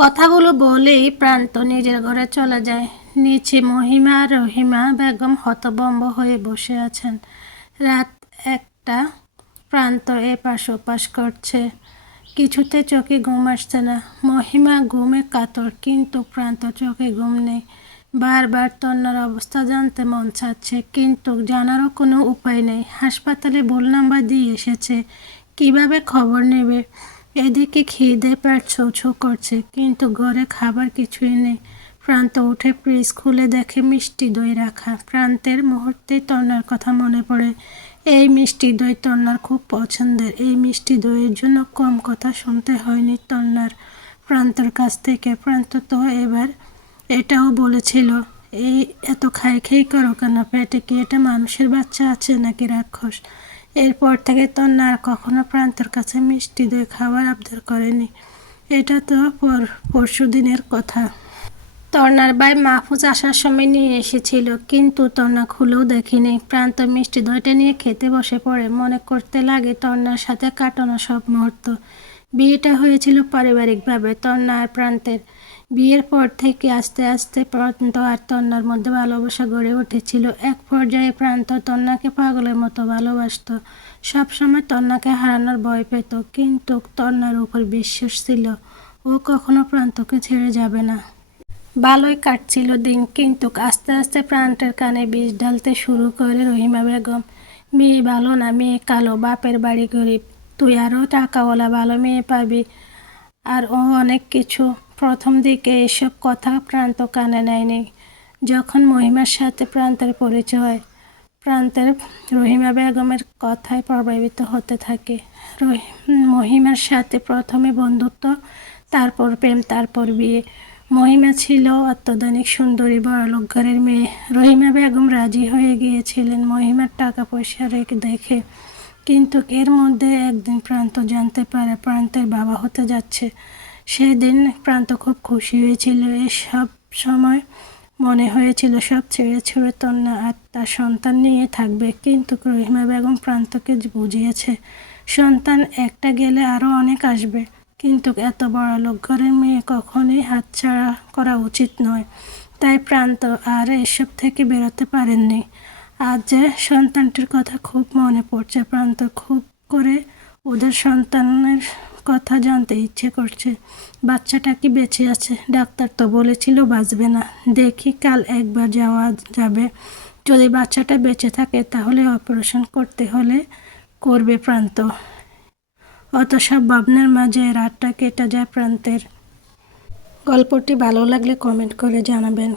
কথাগুলো বলেই প্রান্ত নিজের ঘরে চলে যায়। নিচে মহিমা আর রহিমা বেগম হতভম্ব হয়ে বসে আছেন। রাত 1টা। প্রান্ত এপাশ ওপাশ করছে, কিছুতে চোখে ঘুম আসছে না। মহিমা ঘুমে কাতর, কিন্তু প্রান্ত চোখে ঘুম নেই। বারবার তন্নার অবস্থা জানতে মন চাচ্ছে, কিন্তু জানারও কোনো উপায় নেই। হাসপাতালে ভুল নাম্বার দিয়ে এসেছে, কিভাবে খবর নেবে? এদিকে খিদে পেট ছৌ করছে, কিন্তু ঘরে খাবার কিছুই নেই। প্রান্ত উঠে ফ্রিজ খুলে দেখে মিষ্টি দই রাখা। প্রান্তের মুহূর্তেই তন্নার কথা মনে পড়ে। এই মিষ্টি দই তন্নার খুব পছন্দের। এই মিষ্টি দইয়ের জন্য কম কথা শুনতে হয়নি তন্নার প্রান্তর কাছ থেকে। প্রান্ত তো এবার এটাও বলেছিল, এই এত খাই করো কেন? পেটে কি এটা মানুষের বাচ্চা আছে নাকি রাক্ষস? এরপর থেকে তন্না আর কখনো প্রান্তর কাছে মিষ্টি দই খাবার আবদার করেনি। এটা তো পরশু দিনের কথা। তন্নার ভাই মাহফুজ আসার সময় নিয়ে এসেছিল, কিন্তু তন্না খুলেও দেখেনি। প্রান্ত মিষ্টি দইটা নিয়ে খেতে বসে পড়ে। মনে করতে লাগে তন্নার সাথে কাটানো সব মুহূর্ত। বিয়েটা হয়েছিল পারিবারিকভাবে তন্না আর প্রান্তের। বিয়ের পর থেকে আস্তে আস্তে প্রান্ত আর তন্নার মধ্যে ভালোবাসা গড়ে উঠেছিল। এক পর্যায়ে প্রান্ত তন্নাকে পাগলের মতো ভালোবাসত। সবসময় তন্নাকে হারানোর ভয় পেত, কিন্তু তন্নার উপর বিশ্বাস ছিল ও কখনো প্রান্তকে ছেড়ে যাবে না। ভালোই কাটছিল দিন, কিন্তু আস্তে আস্তে প্রান্তের কানে বিষ ঢালতে শুরু করে রহিমা বেগম। মেয়ে ভালো না, মেয়ে কালো, বাপের বাড়ি গরিব, তুই আরও টাকাওয়ালা ভালো মেয়ে পাবি, আর ও অনেক কিছু। প্রথম দিকে এসব কথা প্রান্ত কানে নেয়নি। যখন মহিমার সাথে প্রান্তের পরিচয়, প্রান্তের রহিমা বেগমের কথায় প্রভাবিত হতে থাকে। মহিমার সাথে প্রথমে বন্ধুত্ব, তারপর প্রেম, তারপর বিয়ে। মহিমা ছিল অত্যাধুনিক সুন্দরী বড়লোক ঘরের মেয়ে। রহিমা বেগম রাজি হয়ে গিয়েছিলেন মহিমার টাকা পয়সা দেখে, কিন্তু এর মধ্যে একদিন প্রান্ত জানতে পারে প্রান্তের বাবা হতে যাচ্ছে। সেদিন প্রান্ত খুব খুশি হয়েছিল। এসব সময় মনে হয়েছিল সব ছেড়ে ছুড়ে তন্না আর তার সন্তান নিয়ে থাকবে, কিন্তু রহিমা বেগম প্রান্তকে বুঝিয়েছে সন্তান একটা গেলে আরও অনেক আসবে, কিন্তু এত বড়লোক ঘরের মেয়ে কখনোই হাতছাড়া করা উচিত নয়। তাই প্রান্ত আর এসব থেকে বেরোতে পারেননি। আজ যে সন্তানটির কথা খুব মনে পড়ছে। প্রান্ত খুব করে ওদের সন্তানের কথা জানতে ইচ্ছে করছে। বাচ্চাটা কি বেঁচে আছে? ডাক্তার তো বলেছিল বাঁচবে না। দেখি কাল একবার যাওয়া যাবে। যদি বাচ্চাটা বেঁচে থাকে তাহলে অপারেশন করতে হলে করবে প্রান্ত। অত সব ভাবনার মাঝে রাতটা কেটে যায় প্রান্তের। গল্পটি ভালো লাগলে কমেন্ট করে জানাবেন।